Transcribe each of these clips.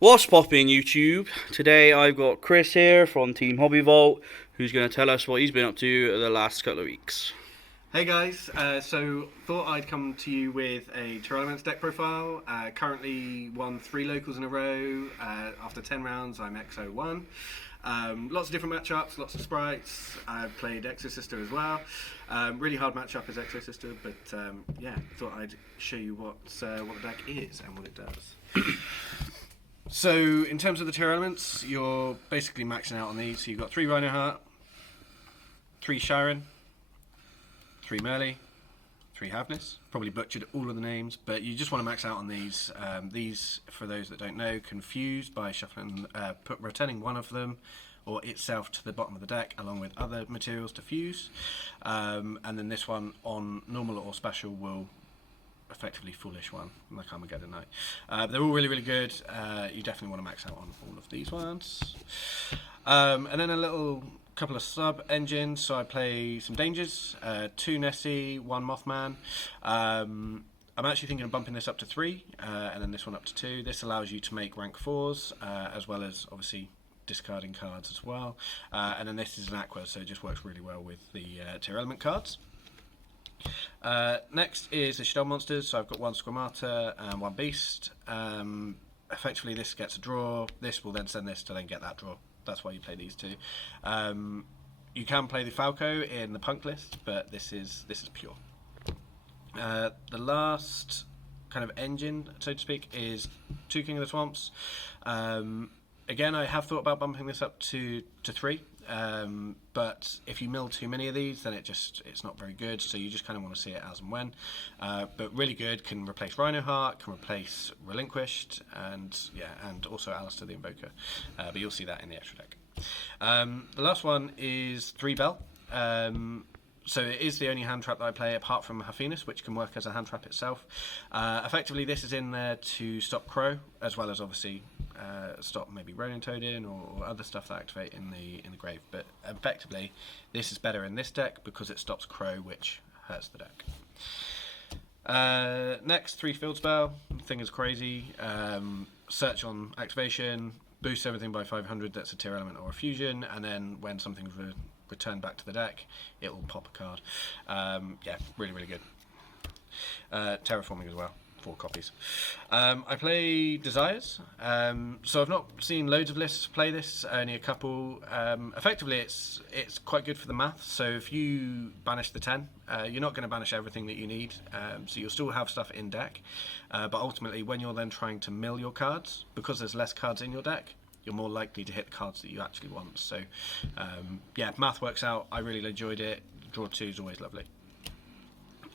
What's popping, YouTube? Today I've got Chris here from Team Hobby Vault, who's going to tell us what he's been up to the last couple of weeks. Hey guys, so thought I'd come to you with a Tearlaments deck profile. Currently won 3 locals in a row. After 10 rounds, I'm XO1. Lots of different matchups, lots of sprites. I've played Exosister as well. Really hard matchup as Exosister, but yeah, thought I'd show you what the deck is and what it does. So in terms of the Tearlaments, you're basically maxing out on these. So you've got 3 Rhino Heart, 3 Sharon, 3 Merle, 3 Havness. Probably butchered all of the names, but you just want to max out on these. These, for those that don't know, confused by shuffling, returning one of them or itself to the bottom of the deck along with other materials to fuse. And then this one on normal or special will effectively Foolish one, like Armageddon Night. They're all really, really good. You definitely want to max out on all of these ones. And then a little couple of sub engines. So I play some Dangers, 2 Nessie, 1 Mothman. I'm actually thinking of bumping this up to 3, and then this one up to 2. This allows you to make rank 4s, as well as obviously discarding cards as well. And then this is an Aqua, so it just works really well with the Tier Element cards. Next is the Shell Monsters, so I've got 1 Squamata and 1 Beast. Effectively this gets a draw, this will then send this to then get that draw. That's why you play these two. You can play the Falco in the Punk list, but this is pure. The last kind of engine, so to speak, is 2 King of the Swamps. Again, I have thought about bumping this up to 3. But if you mill too many of these, then it's not very good. So you just kind of want to see it as and when. But really good, can replace Rhino Heart, can replace Relinquished, and also Alistair the Invoker. But you'll see that in the extra deck. The last one is 3 Bell. So it is the only hand trap that I play apart from Hafenus, which can work as a hand trap itself. Effectively, this is in there to stop Crow, as well as obviously stop maybe Ronin Toadin or other stuff that activate in the grave. But effectively, this is better in this deck because it stops Crow, which hurts the deck. Next, 3 Field Spell. Thing is crazy. Search on activation, boosts everything by 500. That's a tier element or a fusion, and then when something's returned back to the deck, it will pop a card. Yeah, really, really good. Terraforming as well. 4 copies. I play Desires. So I've not seen loads of lists play this, only a couple. Effectively, it's quite good for the math. So if you banish the 10, you're not going to banish everything that you need. So you'll still have stuff in deck. But ultimately, when you're then trying to mill your cards, because there's less cards in your deck, you're more likely to hit the cards that you actually want. So yeah, math works out. I really enjoyed it. Draw 2 is always lovely.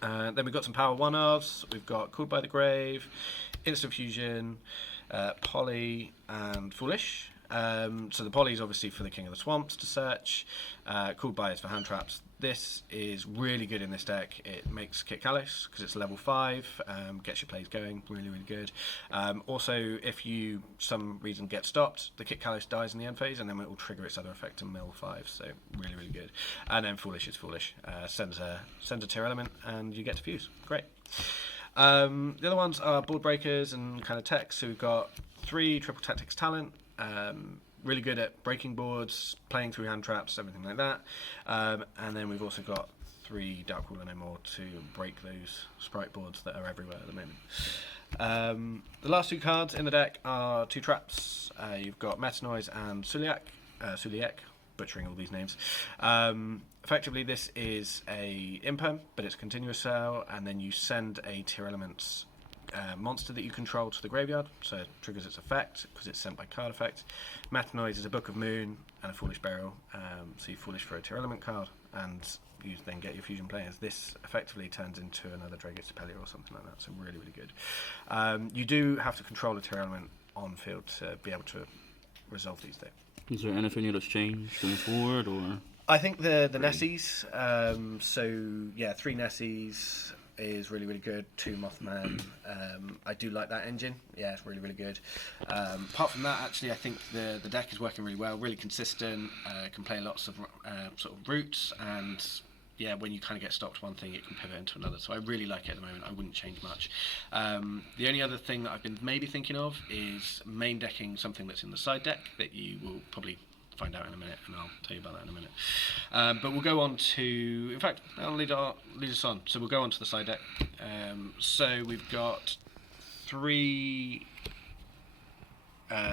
Then we've got some power 1-ofs. We've got Called by the Grave, Instant Fusion, Poly, and Foolish. So the Poly is obviously for the King of the Swamps to search. Called by is for hand traps. This is really good in this deck. It makes Kit Callous because it's level 5, gets your plays going, really, really good. Also, if you, some reason, get stopped, the Kit Callous dies in the end phase and then it will trigger its other effect to mill 5, so really, really good. And then Foolish is Foolish. Sends a tier element and you get to fuse. Great. The other ones are board breakers and kind of tech, so we've got 3 Triple Tactics Talent. Really good at breaking boards, playing through hand traps, everything like that. And then we've also got 3 Dark Ruler No More to break those sprite boards that are everywhere at the moment. The last 2 cards in the deck are 2 traps. You've got Metanoise and Suliek, butchering all these names. Effectively, this is a imperm, but it's a continuous sell, and then you send a tier elements monster that you control to the graveyard, so it triggers its effect because it's sent by card effect. Metanoise is a Book of Moon and a Foolish Burial, so you Foolish for a tier element card, and you then get your fusion players. This effectively turns into another Dragit Spelia or something like that, so really, really good. You do have to control a tier element on field to be able to resolve these though. Is there anything that's changed going forward, or? I think the Nessies, so yeah, 3 Nessies is really, really good. 2 Mothman. I do like that engine. Yeah, it's really, really good. Apart from that, actually, I think the deck is working really well, really consistent. Can play lots of sort of roots and yeah, when you kind of get stopped one thing, it can pivot into another. So I really like it at the moment. I wouldn't change much. The only other thing that I've been maybe thinking of is main decking something that's in the side deck that you will probably find out in a minute, and I'll tell you about that in a minute. But we'll go on to, in fact, I'll lead us on. So we'll go on to the side deck. So we've got 3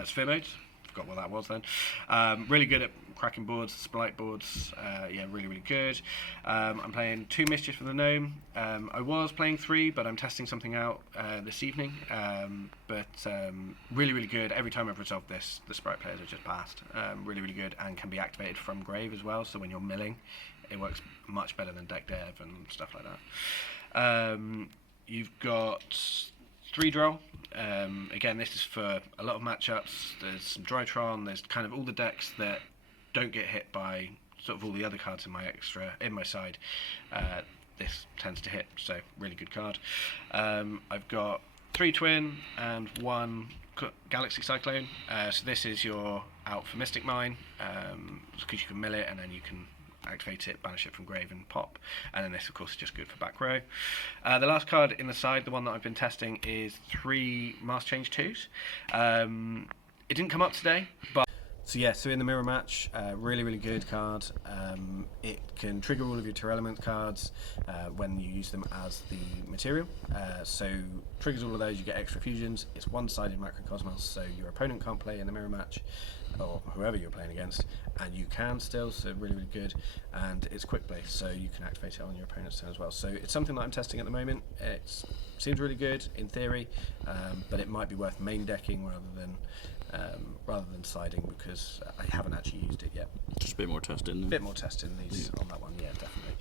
sphere modes. Forgot what that was then. Really good at cracking boards, splice boards. Yeah, really good. I'm playing 2 Mischief for the Gnome. I was playing 3, but I'm testing something out this evening. But really good. Every time I've resolved this, the sprite players have just passed. Really good, and can be activated from grave as well. So when you're milling, it works much better than deck dev and stuff like that. You've got 3 draw. Again, this is for a lot of matchups. There's some Drytron. There's kind of all the decks that don't get hit by sort of all the other cards in my side. This tends to hit, so really good card. I've got 3 Twin and 1 Galaxy Cyclone. So this is your out for Mystic Mine, because you can mill it and then you can activate it, banish it from grave and pop, and then this of course is just good for back row. The last card in the side, the one that I've been testing, is 3 Mask Change 2s. It didn't come up today, but so yeah, so in the mirror match, really good card. It can trigger all of your Tearlaments cards when you use them as the material. So triggers all of those, you get extra fusions. It's one-sided Macrocosmos, so your opponent can't play in the mirror match, or whoever you're playing against, and you can still, so really good. And it's quick play, so you can activate it on your opponent's turn as well. So it's something that I'm testing at the moment. It seems really good in theory, but it might be worth main decking rather than siding, because I haven't actually used it yet. Just a bit more testing. A bit more testing these on that one, yeah, definitely.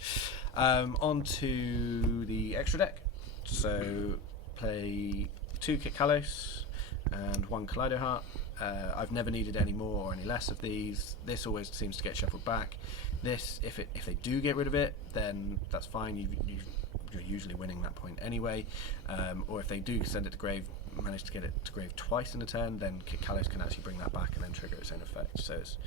On to the extra deck. So play 2 Kit Kalos and 1 Kaleido Heart. I've never needed any more or any less of these. This always seems to get shuffled back. This, if they do get rid of it, then that's fine. You're usually winning that point anyway. Or if they do send it to grave, manage to get it to grave twice in a turn, then Kit Kalos can actually bring that back and then trigger its own effect. So it's,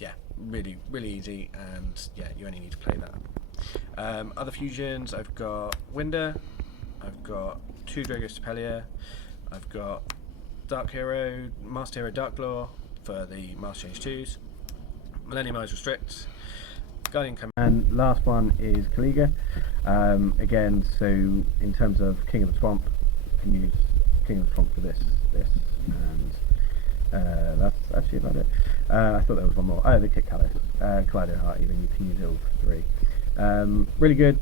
yeah, really easy, and yeah, you only need to play that. Other fusions, I've got Winder, I've got 2 Dragos Tepelia, I've got Dark Hero, Master Hero Darklaw for the Mask Change 2s, Millennium Eyes Restrict, Guardian Command, and last one is Kaliga. Again, so in terms of King of the Swamp, you can use King of the Swamp for this, and that's actually about it. I thought there was one more. Oh, the Kit Kalos, Kaleido Heart, even you can use it all for 3. Really good,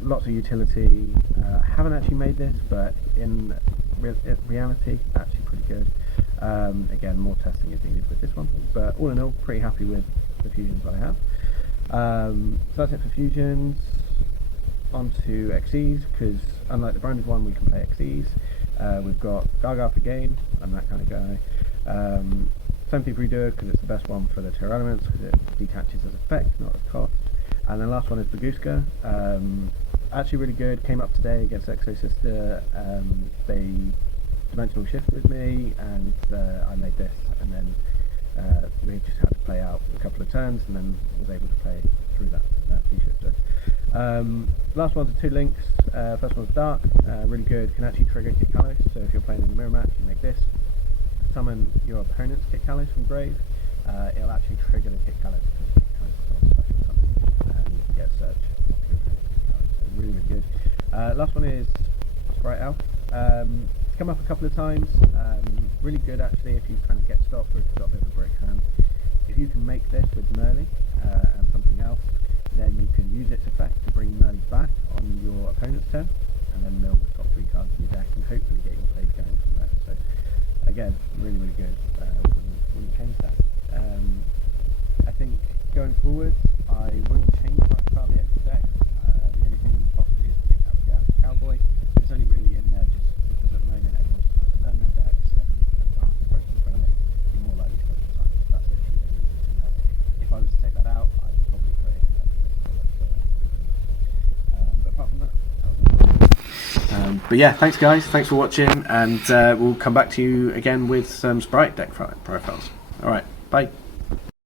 lots of utility. I haven't actually made this, but in reality, actually pretty good. Again, more testing is needed with this one, but all in all, pretty happy with the fusions that I have. So that's it for fusions. On to XEs, because unlike the branded one, we can play XEs. We've got Gaga for Gain, I'm that kind of guy. Something Redo, because it's the best one for the Tearlaments, because it detaches as effect, not as cost. And then last one is Baguska. Actually really good, came up today against Exo Sister. They dimensional shift with me, and I made this, and then we just had to play out a couple of turns, and then was able to play through that T-shifter. Last one's are 2 links. First one's Dark, really good, can actually trigger Kit Kalos, so if you're playing in the mirror match, you make this, summon your opponent's Kit Kalos from grave, it'll actually trigger the Kit Kalos, because Kit Kalos is on special summon, and you can get a search of your opponent's Kit Kalos, so really good. Last one is Sprite Elf. It's come up a couple of times, really good actually if you kind of get stopped or if you've got a bit of a break hand. If you can make this with Merly and something else, then you can use its effect to bring Merly back on your opponent's turn, and then mill the top 3 cards in your deck and hopefully get your plays going from there. So again, really good. Wouldn't change that. I think going forward, I wouldn't change much about the extra deck. The only thing possibly is to take out the Cowboy. It's only really in there just because at the moment everyone's trying to learn their decks, and after breaking the opponent, you're more likely to go for time. So that's literally the only reason there. If I was to take that out, I'd probably put it but apart from that was it. But yeah, thanks guys, thanks for watching, and we'll come back to you again with some Sprite deck profiles. Alright, bye.